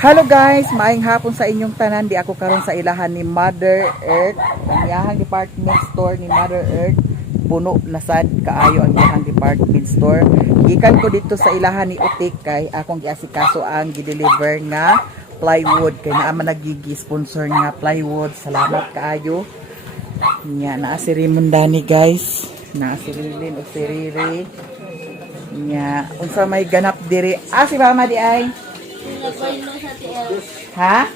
Hello guys, maayong hapon sa inyong tanan. Di ako karon sa ilahan ni Mother Earth. Ang iyahang department store ni Mother Earth, puno na sad kaayo ang iyahang department store. Gikan ko dito sa ilahan ni Utik kay akong giasikaso ang gideliver nga plywood kay naa man nagigi sponsor nga plywood. Salamat kaayo. Nya naa si Rimondani guys. Naa si Rilin o si Riri. Nya unsa may ganap diri? Si mama di ay. Ha?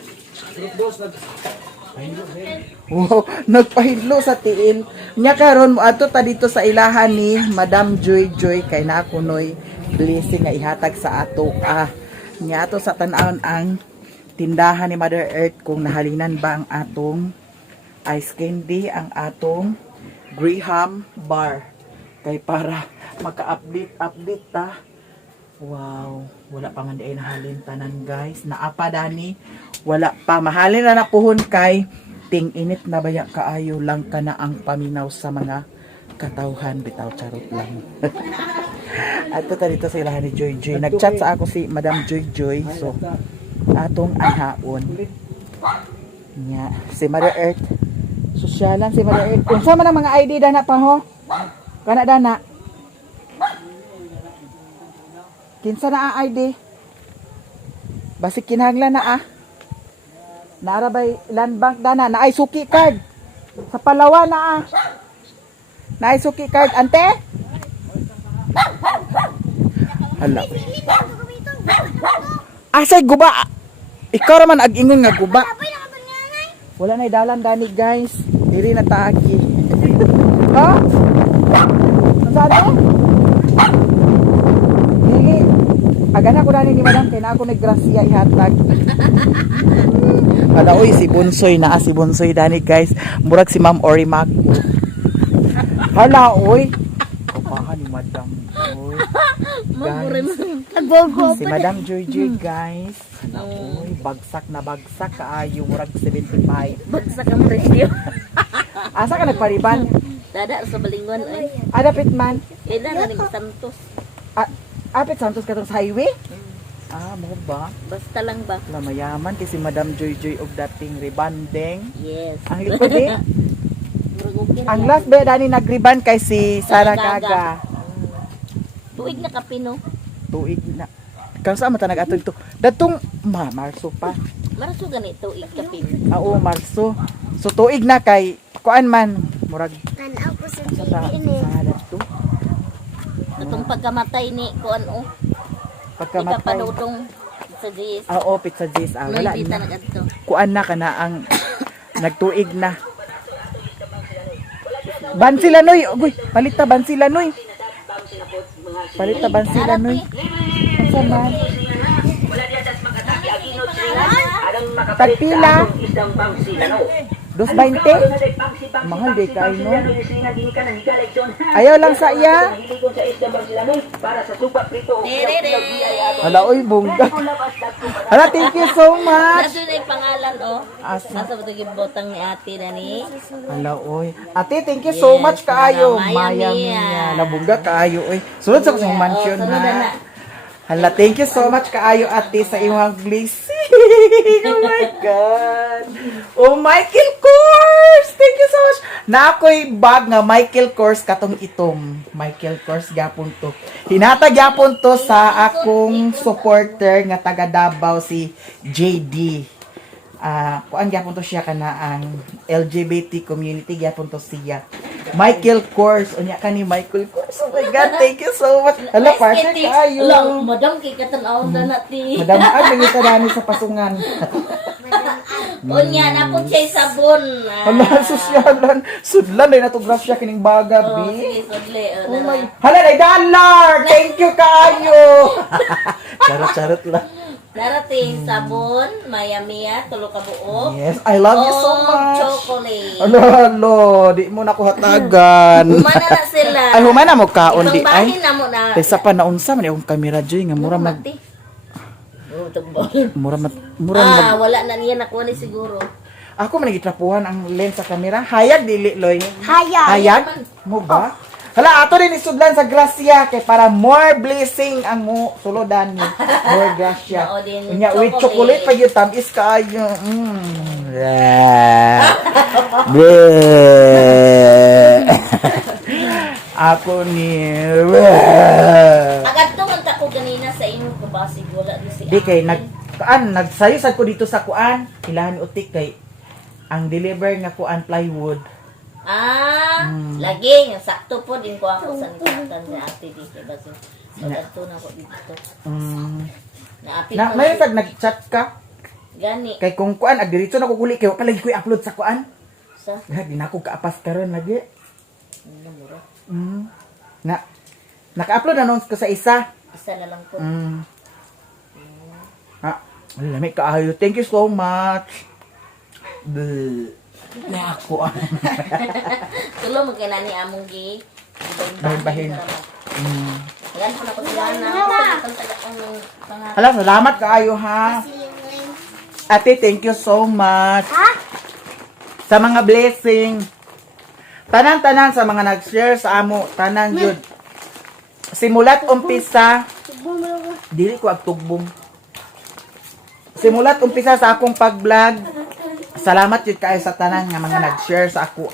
Wow, nagpahidlo sa tiil. Nya karon mo ato ta dito sa ilahan ni Madam Joy Joy kay na kunoy blessing nga ihatag sa ato. Nya ato sa tan-aon ang tindahan ni Mother Earth kung nahalinan ba ang atong ice candy, ang atong Graham bar. Kay para maka-update ta. Wow, wala pa man di nahalin tanan guys. Naapa dani, wala pa. Mahalin na napuhon kay ting init na baya kaayo lang ka na ang paminaw sa mga katawhan. Bitaw charot lang. At ito dito sa ilahan ni Joy Joy. Nag-chat sa ako si Madam Joy Joy. So, atong anhaon. Nya, si Mother Earth. Sosyalan si Mother Earth. Kung sama ng mga ID dana pa ho. Kana dana. Kinsa na ang ID? Basi kinahanglan na Naarabay land bank dana, naay suki card. Sa Palawan na naay suki card, ante? Hala. Asay guba. Ikaw raman ag-ingon nga guba. Wala na dalan dani guys. Diri na taagi. Ha? Saan agana ko dani ni Madam kay na ako naggrasya ihatag. Hala oy si Bunsoy na si Bunsoy dani guys. Murag si Ma'am Orimac. Hala oy. Kupahan ni Madam. Oy. Guys, si Madam Joy Joy guys. Hala oy bagsak na bagsak kaayo murag 75. Bagsak ang presyo. Asa ka nagpariban? Dada sa balingon ay. Adapit man. Kailan na ning Santos. Apit Santos katong sa highway? Mo ba? Basta lang ba? Mayaman kasi Madam Joy Joy og dating rebanding. Yes. Ang likod ang last ba dani nagriban kay si Sara Gaga. Tuig na kapino. Tuig na. Kansa man ta nag-atog to? Datong Marso pa. Marso gani tuig kapino. Oo, Marso. So tuig na kay kuan man murag Tanaw ko sa sa TV ini. to. Katong pagkamatay ni kuan Pagkamatay. Ikapadudong sa GS. Pizza J's. Wala May bita na. na kadto. Kuan na kana ang nagtuig na. Bansilanoy, uy, palita Bansilanoy. Palita Bansilanoy. Asa man? Tagpila. 220. Mahal di kayo no. Ayaw lang sa iya. Hala oy bongga. Hala thank you so much. Nasa na yung pangalan Asa? Nasa ba ito botang ni ate na ni? Hala oy. Ate thank you so Yes, much kaayo. Maya Maya Mia. Nabongga kaayo oy. Sunod sa kusang mansion sunod na. ha. Hala thank you so much kaayo ate sa imong blessing. Oh my God. Oh Michael Kors. Thank you so much. Na ako'y bag nga Michael Kors katong itom. Michael Kors gyapon to. Hinatag gyapon to sa akong supporter nga taga Davao si JD. Kuan gyapon to siya kana ang LGBT community gyapon to siya. Michael Kors. Unya ka ni Michael Kors. Oh my God, thank you so much. Hala, partner kayo. Madam kay katanaw na nati. Madam, ay, nangita dami sa pasungan. Unya na po siya sabon. Hala, sosyalan. Sudlan, ay natograph siya kining baga, Oh, bi. sige, sudli. Oh my, hala, ay dollar! Thank you kayo! Charot-charot lang. Darating sabon, Maya Mia, tulo ka buok. Yes, I love you so much. Chocolate. Alo, di mo na ko hatagan. Humana na sila. Ay, humana mo kaon di ay. Ibang bahin na mo na. Tesa pa naunsa man yung camera joy nga mura mag Mati. Oh, tagbol. mura mag Wala na niya nakuha ni siguro. ako man nagitrapuhan ang lens sa camera. Hayag dili loy. Hayag. Hayag mo ba? Hala, ato rin isudlan sa grasya kay para more blessing ang mo sulodan ni. More grasya. Mao din, Unya with chocolate chocolate. pa gyud tamis kaayo. Yeah. Bleh. Ako ni. Agad to man tako ganina sa imong kabasig wala ni si Di kay Ate. nagsayo sad ko dito sa kuan. Ilahan utik kay ang deliver nga kuan plywood. Lagi nga sakto po din ko ako sa nitatan ni ate dito basi. So adto na ko dito. Naapit Na ko may si- tag nag-chat ka gani kay kung kuan ag diretso na ko kuli kay wa pa lagi ko i-upload sa kuan. sa Di na ko kaapas karon lagi. ano mura. Na naka-upload na ko sa isa. Isa na lang po. Lamig kaayo. Thank you so much. Na ako. Tulo mo kay nani among gi. Bahin-bahin. Yan ko na ko sila na pagkantag ang pangalan. Hala, salamat kaayo ha. Ate, thank you so much. Sa mga blessing. Tanan-tanan sa mga nag-share sa amo. Tanan yun. Simulat umpisa. Dili ko agtugbong. Simulat umpisa sa akong pag-vlog. Salamat yun kaayo sa tanan nga mga nag-share sa ako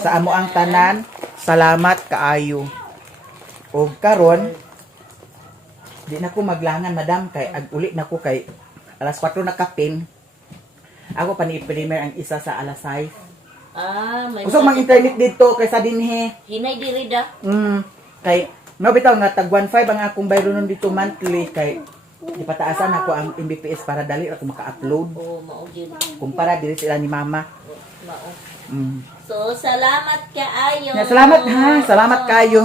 sa amo ang tanan. Salamat kaayo. O karon di na ko maglangan madam kay ag-uli na ko kay alas 4 na kapin. Ako pa ni premier ang isa sa alas 6. May Usog mang internet dito kay sa dinhe. hinay diri da. Kay no bitaw nga tag 1.5 ang akong bayronon dito monthly kay ipataasan ako ang Mbps para dali ako maka-upload. Mao gyud. Kumpara diri sila ni mama. Mao. Mm. So salamat kaayo. Ya, salamat ha. Salamat kayo.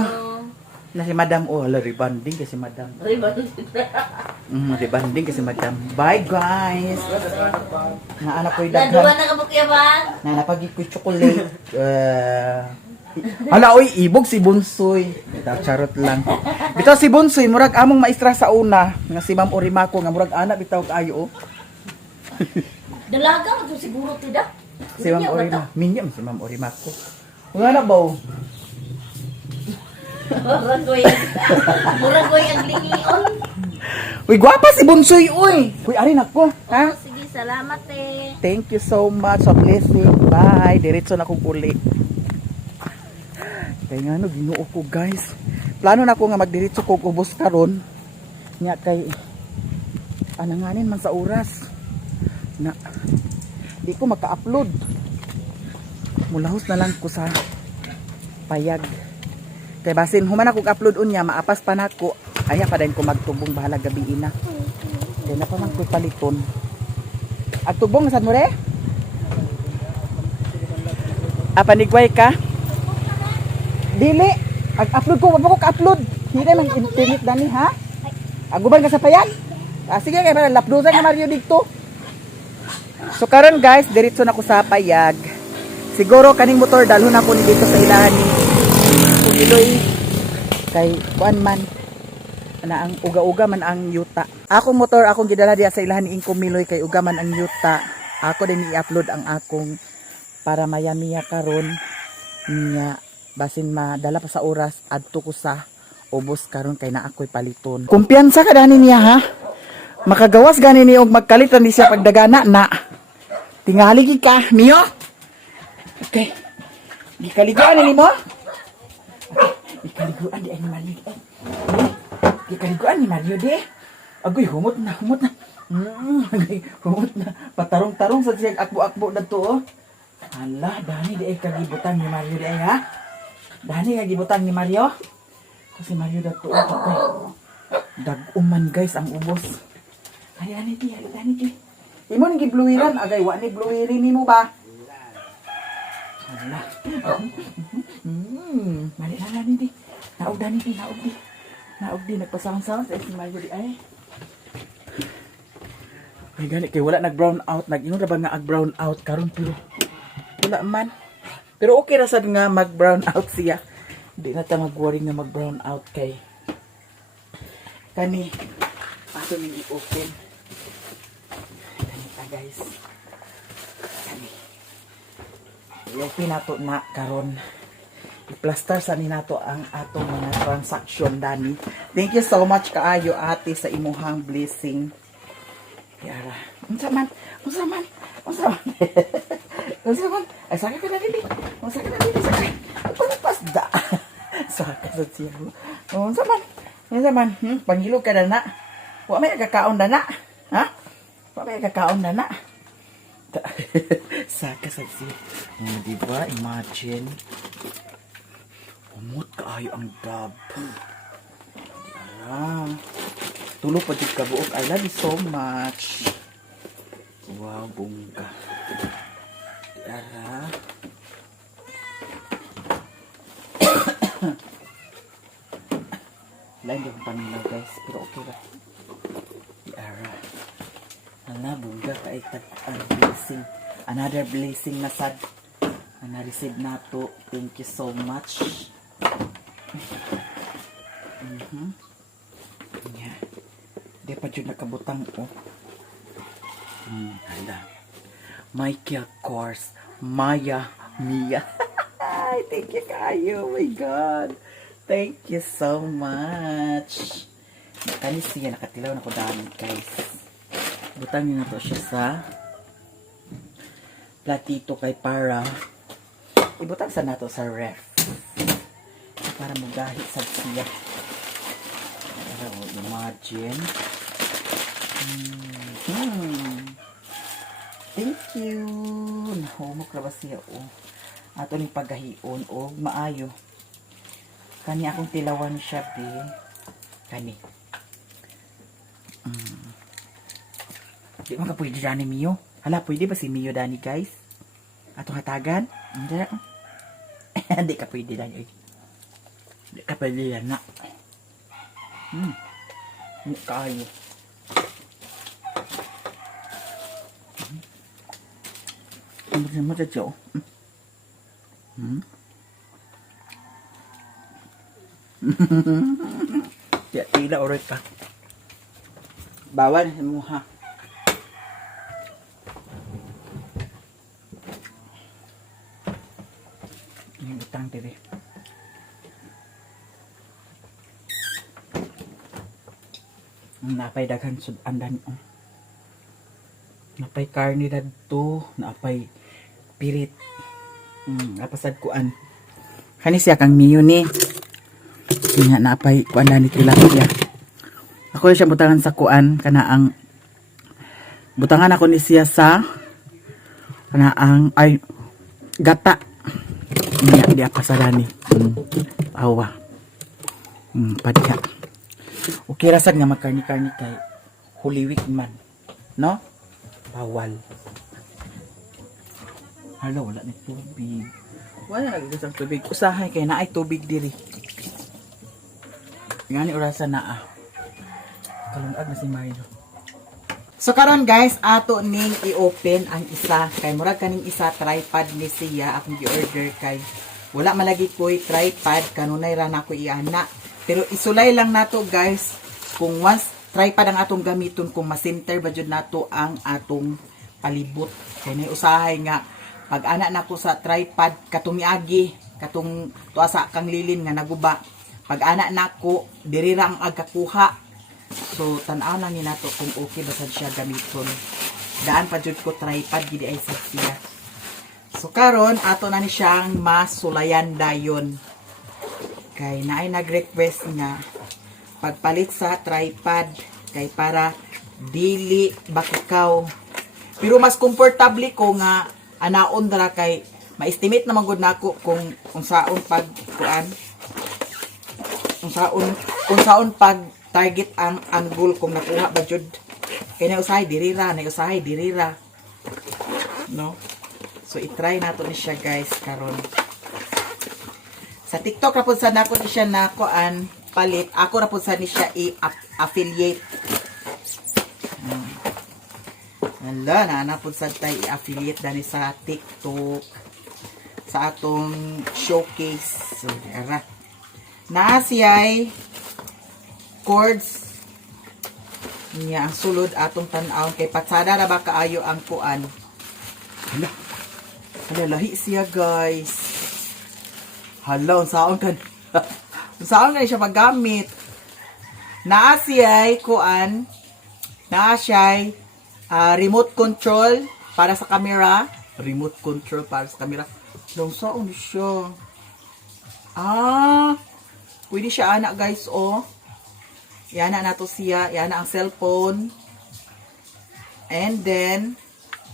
Na si madam hala rebanding kasi madam. Rebanding kasi madam. Bye guys. Na anak ko'y Naduwa daghan. na kabukya ba? Na napagi ko'y chocolate. Hala oy ibog si Bunsoy. Charot lang. Bitaw si Bunsoy murag among maestra sa una nga si Ma'am Orimako nga murag anak bitaw kaayo oh. Dalaga mo to siguro tida. Si Ma'am Orimako. Minyam si Ma'am Orimako. Nga na ba? Muragoy ang lingion. Uy, gwapa si Bunsoy, uy! Uy, arin ako, ha? Sige, salamat eh. Thank you so much sa blessing. Bye! Diretso na kong uli. Kaya nga no, ginuo ko guys. Plano na ko nga magdiretso ko ubos karon. Nga kay, ananganin man sa oras. Na, di ko maka-upload. Mulahos na lang ko sa payag. Kay basin human ako upload unya maapas pa nako. Aya pa din ko magtubong bahala gabi ina. Kay na pa man ko paliton. Agtubong sad mo re? Panigway ka? Dili. Ag-upload ko, wala ko ka-upload. Hindi man internet dani ha? Aguban ka sa payag? Sige kay para lapdosan nga Mario dito. So karon guys, diretso na ko sa payag. Siguro kaning motor dalhon ako ni dito sa ilahan ni Kumiloy kay kuan man na ang uga-uga man ang yuta. Akong motor akong gidala diya sa ilahan ni Kumiloy kay uga man ang yuta. Ako din i-upload ang akong para mayamiya karon niya basin madala pa sa oras adto ko sa ubos karon kay na ako'y paliton. Kumpiyansa ka dani niya ha. Makagawas gani ni og magkalitan ni siya pagdagana na. Tingali gid ka niyo. Okay. Gikaliguan ni mo? Gikaliguan di ani Mario. Gikaliguan ni Mario de. Agoy humot na. Humot na. Patarong-tarong sa siya akbo-akbo na to. Oh. Hala, dani di ay kagibutan ni Mario di ay ha. Dani kagibutan ni Mario. Kasi Mario na to. Okay. Dag-uman guys ang ubos. Ay, ani ti, imo ni gibluwiran agay wa ni bluwirin nimo ba? Hala. Mali na ni ti. Naog di nagpasahon-sahon sa si Mario di ay. Ay gani kay wala nag-brown out, nag-ingon ra ba nga ag-brown out karon pero wala man. Pero okay ra sad nga mag-brown out siya. Di na ta mag-worry nga mag-brown out kay kani ato ni i-open. Kani ta guys. Kani. I-open nato na karon. i-plaster sa ni nato ang atong mga transaction dani. Thank you so much kaayo ate sa imuhang blessing. Yara. Unsa man? Unsa man? Unsa man? Unsa man? Ay saka ka na dili. Unsa ka na dili sakay. Pagpas da. Saka sa siya. Unsa man? Unsa man? Pangilog ka na na. Wa may kakaon na na. Ha? Wa may kakaon na na. Saka sa siya. Oh, diba? Imagine. Umot kaayo ang dab. Yara. Tulo pa jud ka buok. I love you so much. Wow, bongga. Yara. Lain yung panilaw guys, pero okay ba? Yara. Hala, bongga ka ang blessing. Another blessing na sad. Na-receive na to. Thank you so much. Yeah. Di pa dyan nakabutang oh. Hala. Mikey of course. Maya. Mia. Thank you kayo. Oh my God. Thank you so much. Nakanis siya. Nakatilaw na ko dami guys. Butang nyo na to siya sa platito kay para ibutang sa nato sa ref. Para magahit sa siya. Para imagine. Thank you. Nahumok na ba siya o? Ato ni pagahion o maayo. Kani akong tilawan siya be. Kani. Di man ka pwede dani Mio. Hala, pwede ba si Mio dani guys? Ato hatagan? Hindi. Hindi ka pwede dani. Hindi ka pwede yan na. Hindi kayo. Ano siya matadyo? Ya, tila oray pa. Bawal mo ha. Ini utang diri. Napay daghan sud andan oh. Napay karni dadto, napay pirit. Napasad kuan. Kani siya kang Mio ni. Nga napay kuan ni tilapia. Ako siya butangan sa kuan kana ang butangan ako ni siya sa kana ang ay gata. Nga di pasadani. Awa. Padya. Okay rasad nga magkarni-karni kay Holy Week man. No? Bawal. Hala, wala ni tubig. Wala nagiging sa tubig. Usahay kay naay tubig diri. Ngani orasa na kalungag na si Mario. So karon guys, ato ning i-open ang isa kay murag kaning isa tripod ni siya akong gi-order kay wala malagi koy tripod kanunay ra nako iana. Pero isulay lang nato guys kung once tripod ang atong gamiton kung ma-center ba jud nato ang atong palibot. Kay nay usahay nga pag ana nako sa tripod katong miagi katong tuwa sa kang lilin nga naguba. Pag ana nako diri ra ang agakuha. So tan-aw lang ni nato kung okay ba sad siya gamiton. Daan pa jud ko tripod gid ay sad siya. So karon ato na ni siyang masulayan dayon. Kay naay nag-request nga pagpalit sa tripod kay para dili bakikaw. Pero mas komportable ko nga anaon dara kay ma-estimate naman gud nako kung saon pag kuan. Kung saon pag target ang angle kung nakuha ba jud. Kay na usahay dirira, na usahay dirira. No? So i-try nato ni siya guys karon. Sa TikTok ra pud sa nako ni siya na kuan palit. Ako ra pud sa ni siya i-affiliate. Hala, na pud sa tay i-affiliate dani sa TikTok sa atong showcase. So ara. Na siya'y cords niya ang sulod atong tan-aw kay patsada ra ba kaayo ang kuan. Hala lahi siya guys. Hala, unsaon kan. Unsaon na siya paggamit. Naa siya'y kuan. Naa siya'y remote control para sa camera. Remote control para sa camera. Unsaon siya. Pwede siya anak guys, oh. Yana na to siya. Yana ang cellphone. And then,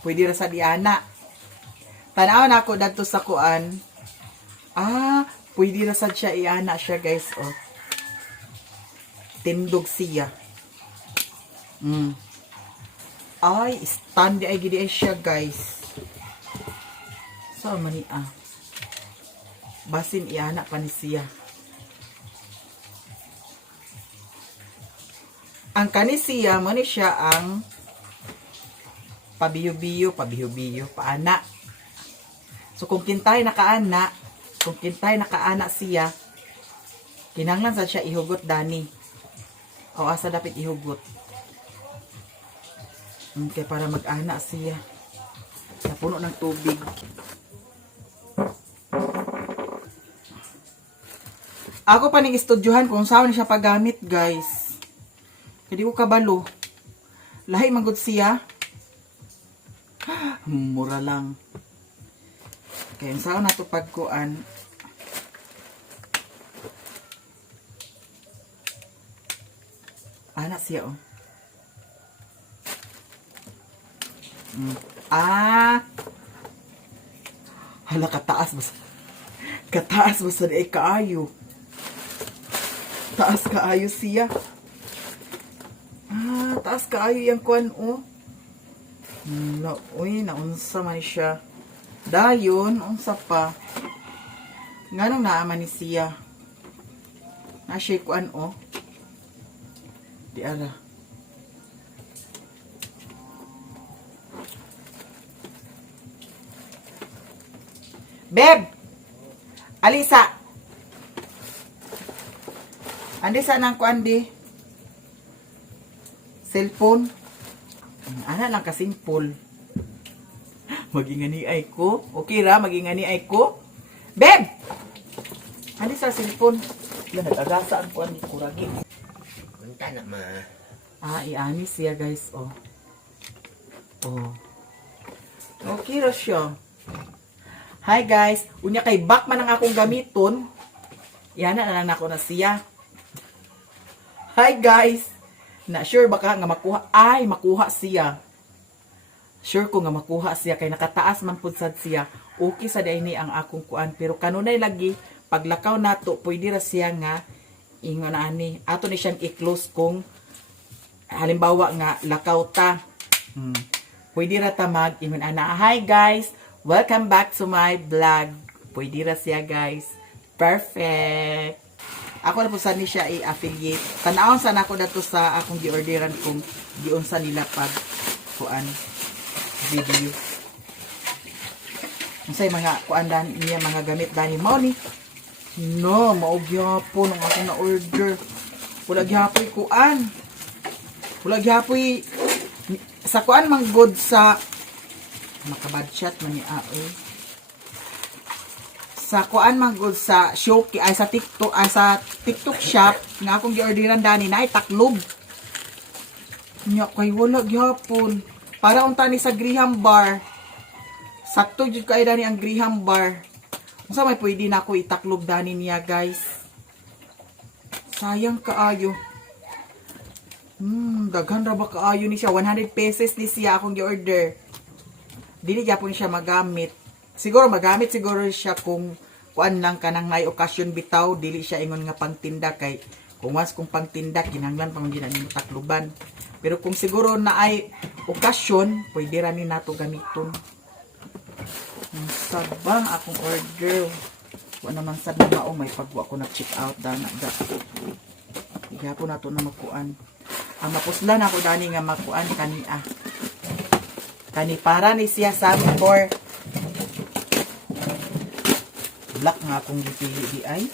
pwede ra sa diana. Tanaw na ako dito sa kuan. Pwede ra sad siya iana siya guys, oh. Tindog siya. Ay, stand ay gidi ay siya guys. So mani basin iana pa ni siya. Ang kani siya mo ni siya ang pabiyo-biyo, paana. So kung kintay nakaana siya, kinanglan sa siya ihugot dani. O asa dapat ihugot. Okay, para mag-ana siya. Sa puno ng tubig. Ako pa ning istudyohan kung saan siya paggamit, guys. Hindi ko kabalo. Lahi manggod siya. Mura lang. Kaya saan na ito pagkuan. Anak siya, oh. Hala, kataas ba? Kataas ba sa di kaayo? Taas kaayo siya. Taas kaayo yung kuan, oh. Naunsa man siya. Dayon, unsa pa. Nganong naaman ni siya. Siya kuan, oh. Di ara. Beb! Alisa! Andi sa nang kuan di? Cellphone? Ana lang ka simple. Magingani ay ko. Okay ra, magingani ay ko. Beb! Andi sa cellphone. Yan, nag-agasaan ko ang kuragi. Punta na ma. Iani siya guys, oh. Oh. Okay ra siya. Hi guys, unya kay back man ang akong gamiton. Yan na ako na siya. Hi guys. Na sure baka nga makuha makuha siya. Sure ko nga makuha siya kay nakataas man pud sad siya. Okay sa day ni ang akong kuan pero kanunay lagi paglakaw nato pwede ra siya nga ingon ani. Ato ni siyang i-close kung halimbawa nga lakaw ta. Pwede ra ta mag ingon ana. Hi guys. Welcome back to my vlog. Pwede ra siya guys. Perfect. Ako na po saan ni siya i-affiliate. Tanawon sana ako dato sa akong gi-orderan kung giun sa nila pag kuan video. Unsay mga kuan dan niya mga gamit dani mao ni. No, mao gyapon ang akong na order. Wala gyapoy kuan. Wala gyapoy sa kuan mang good sa makabadshot man ni aoy. Sa kuan man good sa Shopee ay sa TikTok shop nga akong giorderan dani na taklob. Nya kay wala gyapon. Para unta ni sa Graham bar. Sakto jud kay dani ang Graham bar. Unsa may pwede na ako itaklob dani niya guys. Sayang kaayo. Daghan ra ba kaayo ni siya 100 pesos ni siya akong gi-order. Dili gyapon siya magamit. Siguro magamit siguro siya kung kuan lang kanang may okasyon bitaw, dili siya ingon nga pangtinda kay kung was kung pangtinda kinahanglan pang ginani takluban. Pero kung siguro na ay okasyon, pwede ra ni nato gamiton. Sabang akong order. Wa naman sad na mao may pagwa ko na check out dana da. Gyapon nato na makuan. Ang mapuslan ako dani nga makuan kani para ni siya sa for black nga akong gipili di ay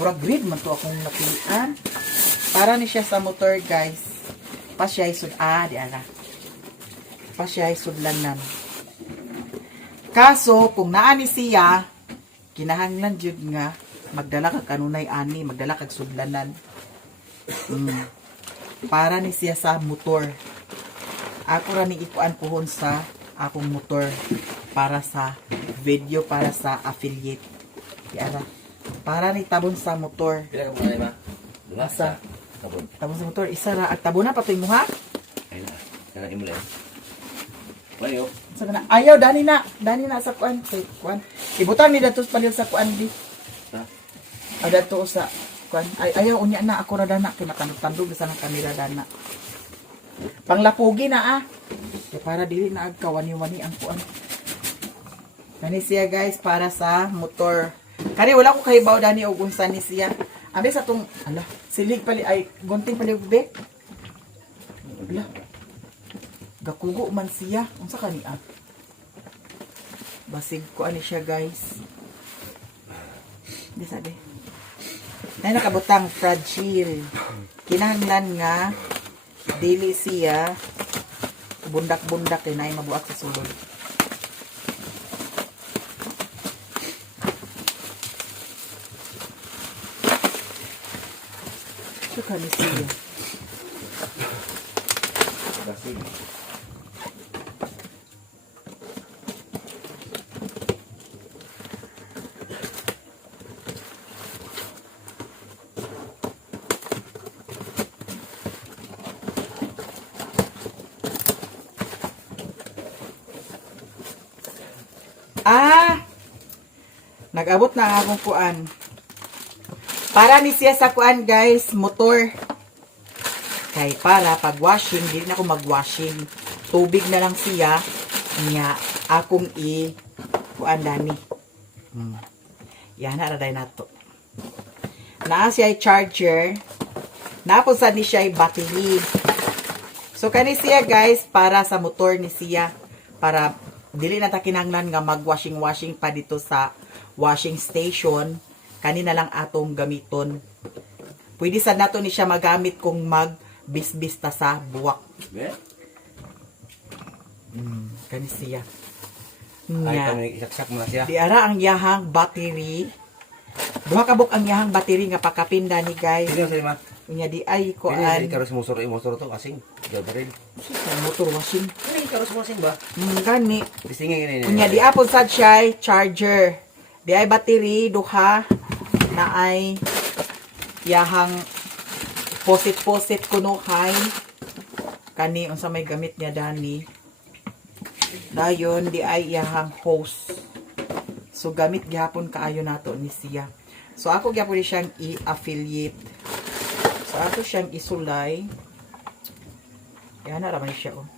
murag grid man to akong napilian para ni siya sa motor guys pa siya isud di ala pa siya isudlanan kaso kung naa ni siya kinahanglan jud nga magdala ka kanunay ani, magdala kag sudlanan. Para ni siya sa motor. Ako ra ni ikuan pohon sa akong motor para sa video, para sa affiliate. Yara. Para ni tabon sa motor. Pila ka muna ba? Dua Asa? Kabon. Tabon sa motor isa ra at tabon na patoy mo ha. Ay na. Kana imo lang. Wala yo. Sa na ayaw dani na sa kuan, sa kuan. Ibutan ni datos palil sa kuan di. Ha? Ada to sa kuan. Ay ayaw unya na ako ra dana kay matandog sa nang kamera dana. Panglapugi na Kaya para dili na agkawani-wani ang kuan. Kani siya guys para sa motor. Kani wala ko kay baw dani og unsa ni siya. Abi sa tong ala, silig pali ay gunting pali ube. Ala. Gakugo man siya. Unsa kani Basig ko ani siya guys. Di sabi. Nay nakabutang fragile. Kinahanglan nga dili siya bundak-bundak kay nay mabuak sa sulod. So kani siya. Basig. Nag-abot na ang akong kuan. Para ni siya sa kuan guys, motor. Kay para pag washing, hindi na ako mag-washing. Tubig na lang siya. Nya akong kuan dani. Yan na raday nato. Naa siya ay charger. Napon sa ni siya ay battery. So kani siya guys para sa motor ni siya, para dili na ta kinahanglan nga mag-washing pa dito sa washing station. Kanina lang atong gamiton. Pwede sa nato ni siya magamit kung mag-bisbis ta sa buwak. Kani siya. Ay Nya. kami isaksak mo na siya. Di ara ang yahang battery. Duha ka buk ang yahang battery nga pakapinda ni guys. Sino sa ima? Unya di ay Ano kuan. yung karos musoro to kasing gabriel. Motor washing. Ano yung karos mo kasing ba? Gani. Bisingin ini. Unya di apon sad siya ay charger. Di ay battery duha na ay yahang posit kunuhay. Kani unsa may gamit niya dani. Dayon di ay yahang hose. So gamit gyapon kaayo nato ni siya. So ako gyapon siyang i-affiliate. So ato siyang isulay. Yan na raman siya oh.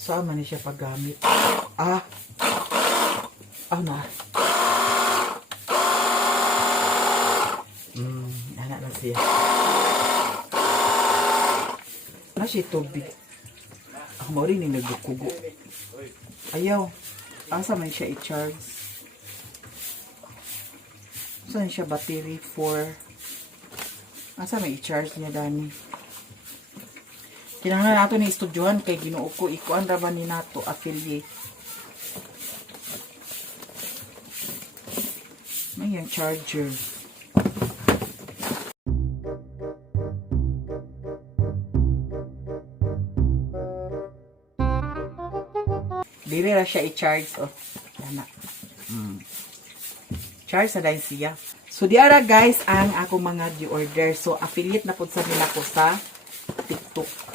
Saan man siya paggamit? Na. Anak na siya. Na siya tubig. Ako mo rin yung nagkukugo. Ayaw. Asa man siya i-charge? Saan siya battery for? Asa may i-charge niya dani? Kinahanglan nato ni istudyohan kay Ginoo ko ikuan ra ba ni nato affiliate. May yung charger. Dili ra siya i-charge oh. Yana. Charge sa dahil siya. So diara guys ang akong mga di-order. So affiliate na pud sa nila ko sa TikTok.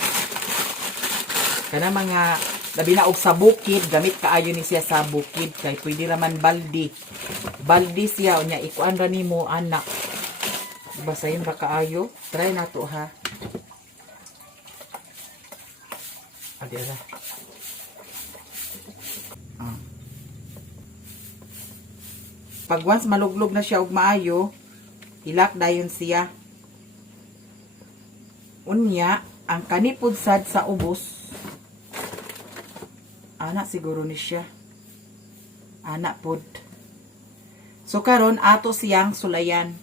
Kana mga labi na og sa bukid, gamit kaayo ni siya sa bukid kay pwede raman baldi. Baldi siya unya ikuan ra nimo anak. Basahin ra kaayo. Try nato ha. Adi ra. Pag once maluglog na siya og maayo, ilak dayon siya. Unya, ang kanipod sad sa ubos, anak siguro ni siya. Anak pod. So karon ato siyang sulayan.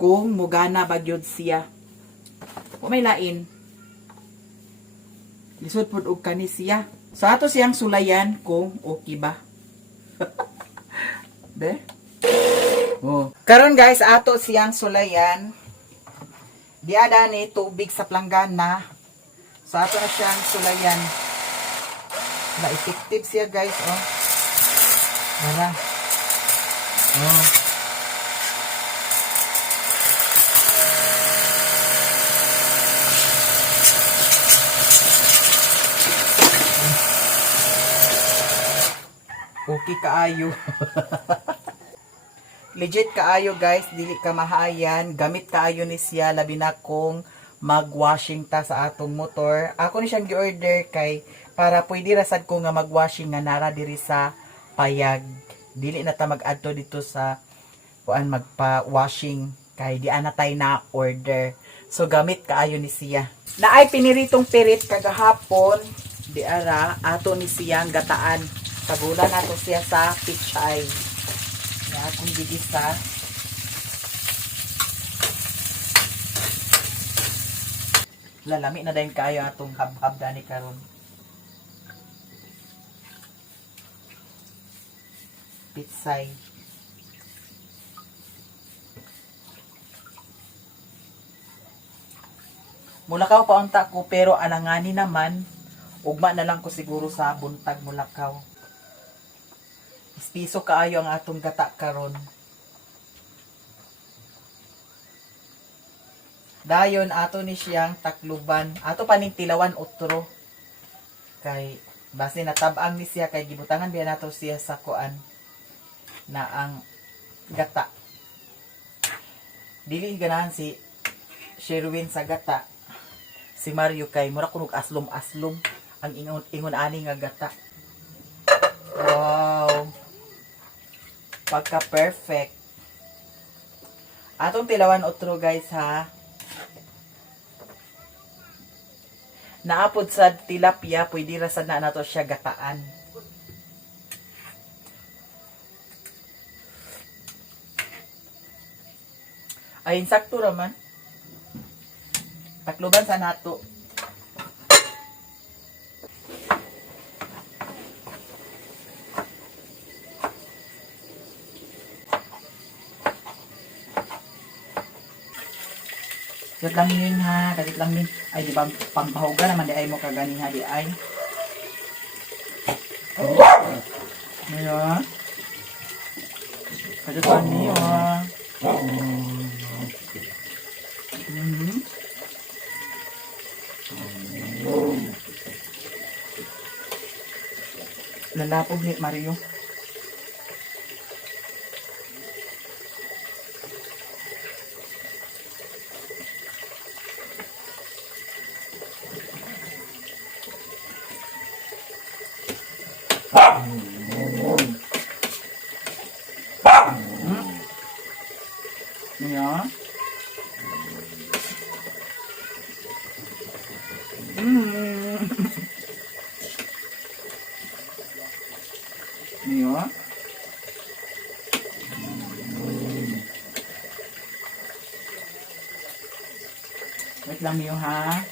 kung mugana ba gyud siya. O may lain. Lisod pud og kani siya. Sa ato siyang sulayan kung okay ba. Be? Oh. Karon guys, ato siyang sulayan. Diada ni tubig sa planggana. So ato na siyang sulayan. Na effective siya guys, oh. Wala. Oh. Okay kaayo. Legit kaayo guys, dili ka mahayan. Gamit kaayo ni siya, labi na kung mag-washing ta sa atong motor. Ako ni siyang gi-order kay para pwede rasad ko nga mag-washing nga nara diri sa payag. Dili na ta mag-adto dito sa kuan magpa-washing kay di ana tay na order. So gamit kaayo ni siya. Naay piniritong pirit kagahapon, di ara ato ni siyang gataan. Tagulan nato siya sa pichay. Ya, akong gigisa. Lalami na din kayo atong hab-hab dani karon. Pitsay. Mulakaw pa unta ko pero alangani naman ugma na lang ko siguro sa buntag mulakaw. Piso kaayo ang atong gata karon. Dayon ato ni siyang takluban. Ato paning tilawan utro. Kay base natab-ang ni siya kay gibutangan biya nato siya sa kuan na ang gata. Dili ganahan si Sherwin sa gata. Si Mario kay mura kunog aslom-aslom ang ingon ani nga gata. Wow. Pagka-perfect. Atong tilawan otro guys ha. Naapod sa tilapia, pwede rasad na nato siya gataan. Ay, insakto raman. Takluban sa nato. Kadit lang yun ha, kadit lang yun. Ay, di ba, pangpahuga naman di ay mo kagani ha, di ay. Ayan. Kadit lang yun ha. Lalapog ni Mario. Yeah. Yeah. Wait lang yun ha.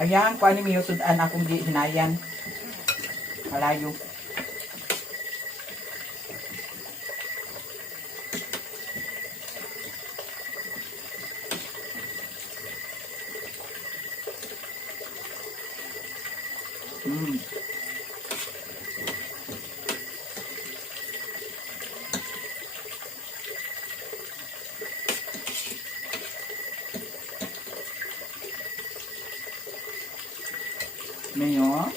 Ayan, kung ano may sudan akong hinayan. Malayo. Mayo.